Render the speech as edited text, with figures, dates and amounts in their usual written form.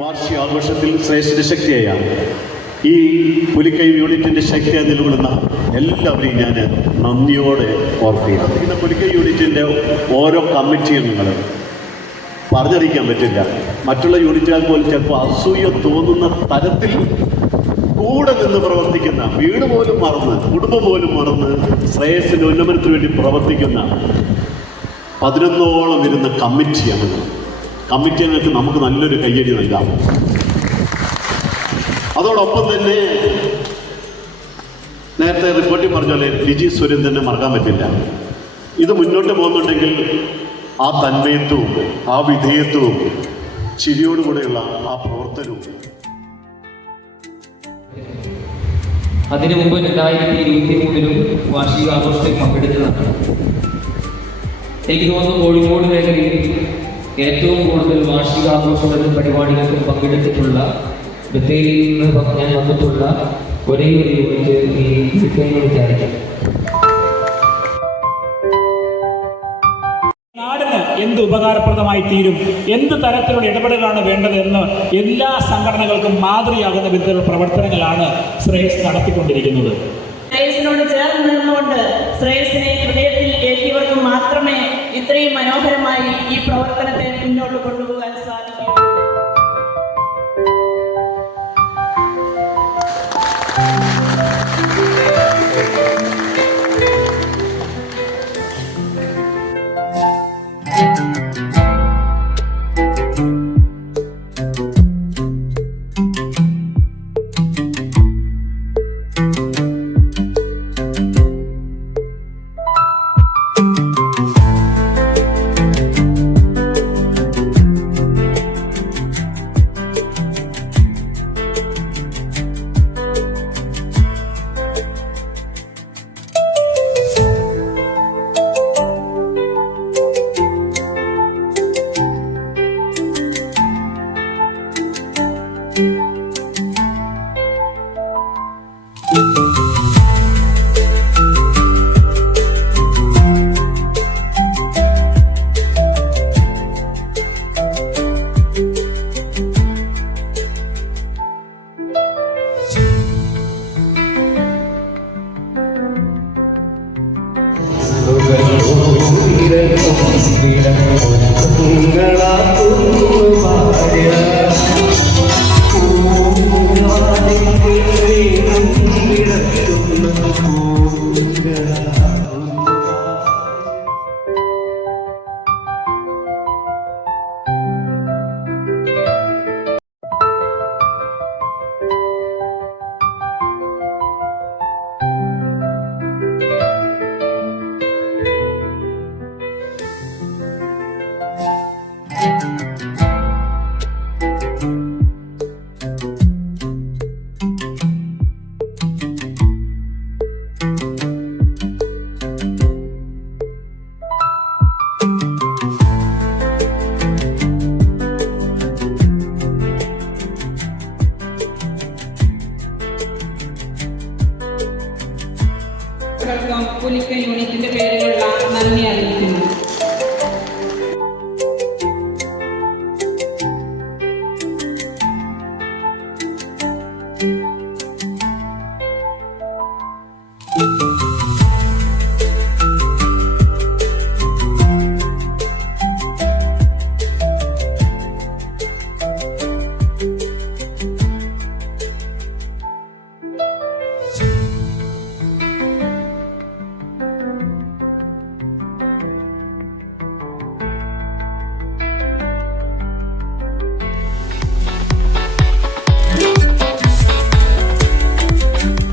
വാർഷികാഘോഷത്തിൽ ശ്രേഷ്ഠ ശക്തിയായ ഈ പുലിക്കൈ യൂണിറ്റിൻ്റെ ശക്തിയായി നിലകൊള്ളുന്ന എല്ലാവരെയും ഞാൻ നന്ദിയോടെ ഓർക്കുകയാണ്. ഇന്ന് പുലിക്കൈ യൂണിറ്റിൻ്റെ ഓരോ കമ്മിറ്റി അംഗങ്ങൾ പറഞ്ഞറിയിക്കാൻ പറ്റില്ല. മറ്റുള്ള യൂണിറ്റുകാർ പോലും ചിലപ്പോൾ അസൂയ തോന്നുന്ന തരത്തിൽ കൂടെ നിന്ന് പ്രവർത്തിക്കുന്ന, വീട് പോലും മറന്ന്, കുടുംബം പോലും മറന്ന് ശ്രേയസിൻ്റെ ഉന്നമനത്തിന് വേണ്ടി പ്രവർത്തിക്കുന്ന 11ഓളം വരുന്ന കമ്മിറ്റി അംഗങ്ങൾ. കമ്മിറ്റി അംഗങ്ങൾക്ക് നമുക്ക് നല്ലൊരു കയ്യടി നൽകാം. അതോടൊപ്പം തന്നെ നേരത്തെ റിപ്പോർട്ടിൽ പറഞ്ഞ പോലെ ലിജി സുരേന്ദ്രനെ മറക്കാൻ പറ്റില്ല. ഇത് മുന്നോട്ട് പോകുന്നുണ്ടെങ്കിൽ ആ തന്മയത്വവും ആ വിധേയത്വവും ചിരിയോടുകൂടെയുള്ള ആ പ്രവർത്തനവും. അതിനു മുമ്പ് 2023 വാർഷികാഘോഷത്തിൽ പങ്കെടുത്തതാണ്. എനിക്ക് തോന്നുന്നു കോഴിക്കോട് മേഖലയിൽ ഏറ്റവും കൂടുതൽ വാർഷികാഘോഷങ്ങളിലും പരിപാടികൾക്കും പങ്കെടുത്തിട്ടുള്ള, ബത്തേരിയിൽ നിന്ന് ഞാൻ വന്നിട്ടുള്ള ഒരേ ഒരു യൂണിറ്റ് ഈ യൂണിറ്റായിരിക്കും. നാടിന് എന്ത് ഉപകാരപ്രദമായി തീരും, എന്ത് തരത്തിലുള്ള ഇടപെടലാണ് വേണ്ടതെന്ന് എല്ലാ സംഘടനകൾക്കും മാതൃകയാകുന്ന വിധത്തിലുള്ള പ്രവർത്തനങ്ങളാണ് ശ്രേയസ് നടത്തിക്കൊണ്ടിരിക്കുന്നത്. ശ്രേയസിനോട് ചേർന്ന് നിന്നുകൊണ്ട് ശ്രേയസിനെ ഹൃദയത്തിൽ ഏറ്റിയവർക്ക് മാത്രമേ ഇത്രയും മനോഹരമായി ഈ പ്രവർത്തനത്തെ മുന്നോട്ട് കൊണ്ടുപോകാൻ സാധിക്കൂ. വീരം